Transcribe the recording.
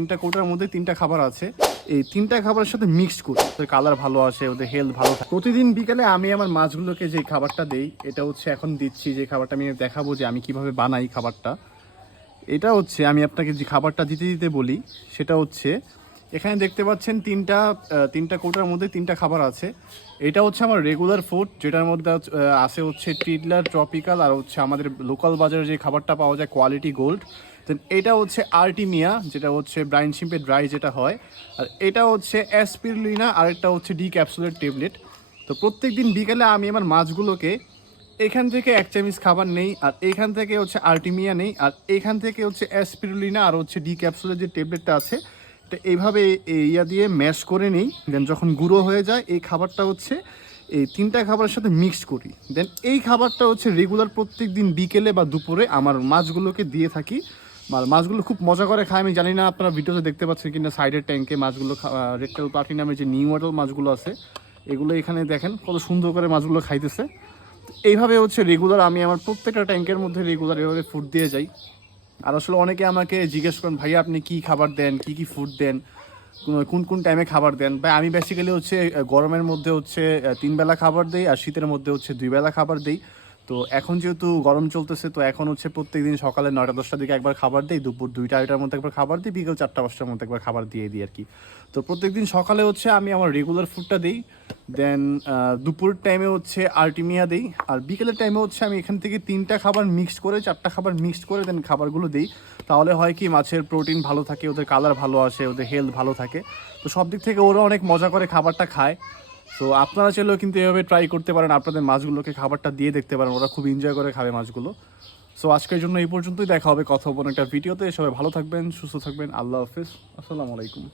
তিনটা কৌটার মধ্যে তিনটা খাবার আছে। এই তিনটা খাবারের সাথে মিক্সড করি, ওদের কালার ভালো আসে, ওদের হেলথ ভালো থাকে। প্রতিদিন বিকালে আমি আমার মাছগুলোকে যে খাবারটা দেই, এটা হচ্ছে এখন দিচ্ছি যে খাবারটা আমি দেখাবো যে আমি কিভাবে বানাই খাবারটা। এটা হচ্ছে আমি আপনাকে যে খাবারটা দিতে দিতে বলি, সেটা হচ্ছে এখানে দেখতে পাচ্ছেন তিনটা কৌটার মধ্যে তিনটা খাবার আছে। এটা হচ্ছে আমার রেগুলার ফুড, যেটার মধ্যে আছে হচ্ছে টিডলার, ট্রপিক্যাল, আর হচ্ছে আমাদের লোকাল বাজারে যে খাবারটা পাওয়া যায় কোয়ালিটি গোল্ড। দেন এটা হচ্ছে আর্টিমিয়া, যেটা হচ্ছে ব্রাইন শিম্পে ড্রাই যেটা হয়। আর এটা হচ্ছে অ্যাসপিরুলিনা, আর একটা হচ্ছে ডি ক্যাপসুলের ট্যাবলেট। তো প্রত্যেক দিন বিকেলে আমি আমার মাছগুলোকে এখান থেকে এক চামচ খাবার নেই, আর এইখান থেকে হচ্ছে আর্টিমিয়া নেই, আর এইখান থেকে হচ্ছে অ্যাসপিরুলিনা আর হচ্ছে ডি ক্যাপসুলের যে ট্যাবলেটটা আছে, এটা এইভাবে ইয়া দিয়ে ম্যাশ করে নিই। দেন যখন গুঁড়ো হয়ে যায় এই খাবারটা হচ্ছে এই তিনটা খাবারের সাথে মিক্সড করি। দেন এই খাবারটা হচ্ছে রেগুলার প্রত্যেক দিন বিকেলে বা দুপুরে আমার মাছগুলোকে দিয়ে থাকি। আর মাছগুলো খুব মজা করে খায়। আমি জানি না আপনারা ভিডিওতে দেখতে পাচ্ছেন কিনা, সাইডের ট্যাঙ্কে মাছগুলো রেড টেল প্লাটিনামের যে নিউ মডেল মাছগুলো আছে, এগুলো এখানে দেখেন কত সুন্দর করে মাছগুলো খাইতেছে। এইভাবে হচ্ছে রেগুলার আমি আমার প্রত্যেকটা ট্যাঙ্কের মধ্যে রেগুলার এভাবে ফুড দিয়ে যাই। আর আসলে অনেকে আমাকে জিজ্ঞেস করেন, ভাইয়া আপনি কী খাবার দেন, কী কী ফুড দেন, কোন কোন টাইমে খাবার দেন। ভাই আমি বেসিক্যালি হচ্ছে গরমের মধ্যে হচ্ছে 3 বেলা খাবার দিই, আর শীতের মধ্যে হচ্ছে 2 বেলা খাবার দিই। তো এখন যেহেতু গরম চলতেছে, তো এখন হচ্ছে প্রত্যেকদিন সকালে 9টা-10টার দিকে একবার খাবার দিই, দুপুর 2টা-2টার মধ্যে একবার খাবার দিই, বিকেল 4টা-5টার মধ্যে একবার খাবার দিয়ে দিই আর কি। তো প্রত্যেকদিন সকালে হচ্ছে আমি আমার রেগুলার ফুডটা দিই। দেন দুপুর টাইমে হচ্ছে আর্টিমিয়া দিই, আর বিকেলের টাইমে হচ্ছে আমি এখান থেকে 3টা খাবার মিক্সড করে 4টা খাবার মিক্সড করে দেন খাবারগুলো দিই। তাহলে হয় কি, মাছের প্রোটিন ভালো থাকে, ওদের কালার ভালো আসে, ওদের হেলথ ভালো থাকে। তো সব দিক থেকে ওরা অনেক মজা করে খাবারটা খায়। সো আপনারা চাইলেও কিন্তু এভাবে ট্রাই করতে পারেন, আপনাদের মাছগুলোকে খাবারটা দিয়ে দেখতে পারেন, ওরা খুব এনজয় করে খাবে মাছগুলো। সো আজকের জন্য এই পর্যন্তই, দেখা হবে কথা হবে একটা ভিডিওতে। সবাই ভালো থাকবেন, সুস্থ থাকবেন, আল্লাহ হাফিজ, আসসালামু আলাইকুম।